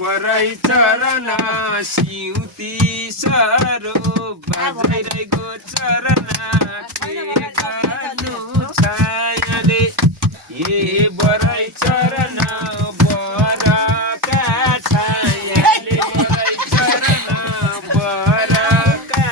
बराई चरण सिउती सरो बाजैरहेको चरण के गर्नु छायाले ए बराई चरण बरका छायाले बराई चरण बरका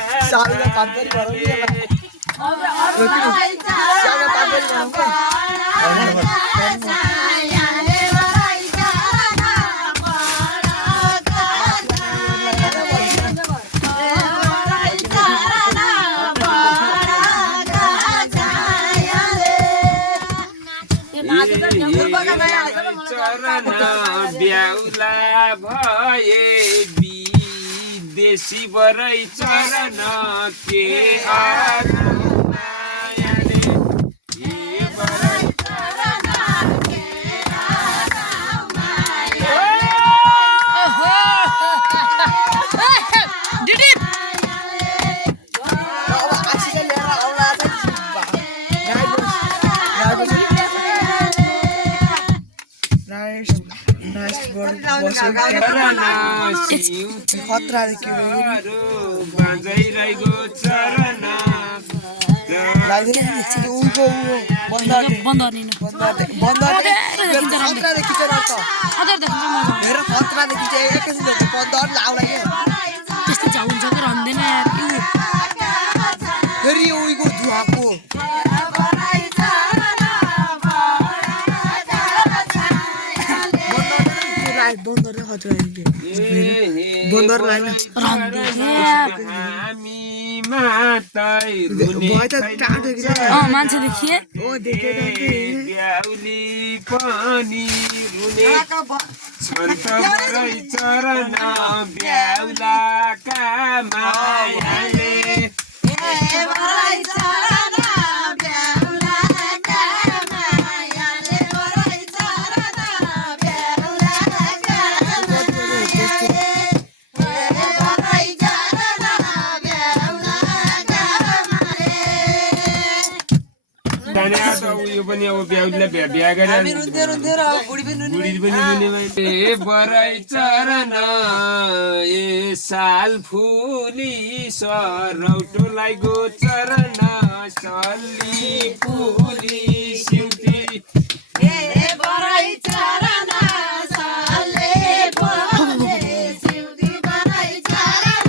चरण ब्याउला भए विदेशी बराई चरण के मायाले ए बराई चरण के बाजैरहेको चरण मान्छे देखिए ब्याउली पनि रुने छन्त बराई चरण ब्याउलाका मायाले उयो पनि अब ब्याउलीलाई बिहा गरेर ए बराई चरण ए साल फुली सरौटोलाई गो चरण सल्ली फुली सिउती ए बराई चरण सल्ली फुली सिउती बराई चरण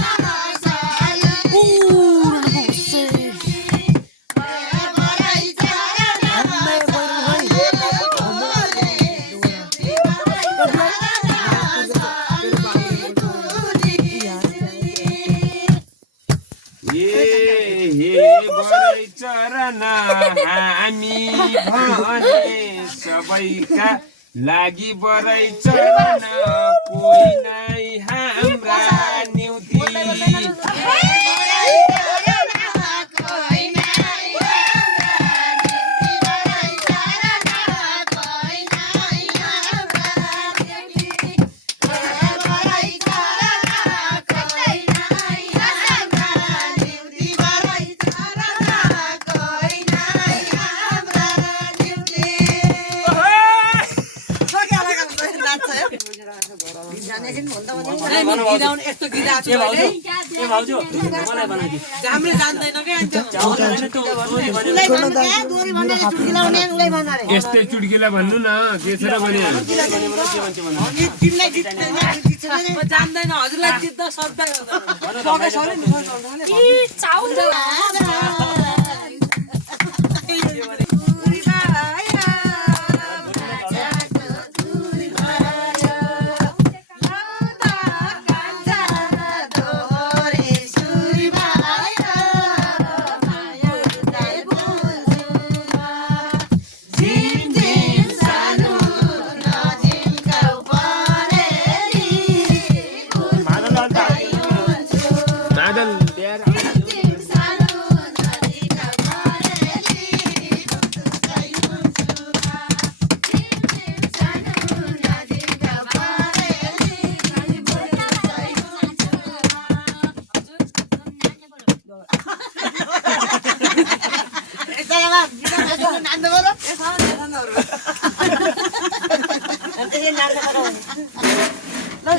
बराई चरण हामी भने सबैका लागि बराई चरण कोही नै हाम्रा निउति यस्तै चुड्कीलाई भन्नु न के छ र भने जान्दैन हजुरलाई जित्दा शब्द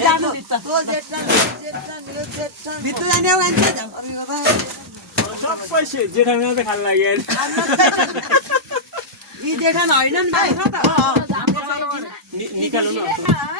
जानु भित्र भित्र जाने हो मान्छे सबै जेठामा त खान लाग्यो यी जेठा होइन नि त निकाल्नु न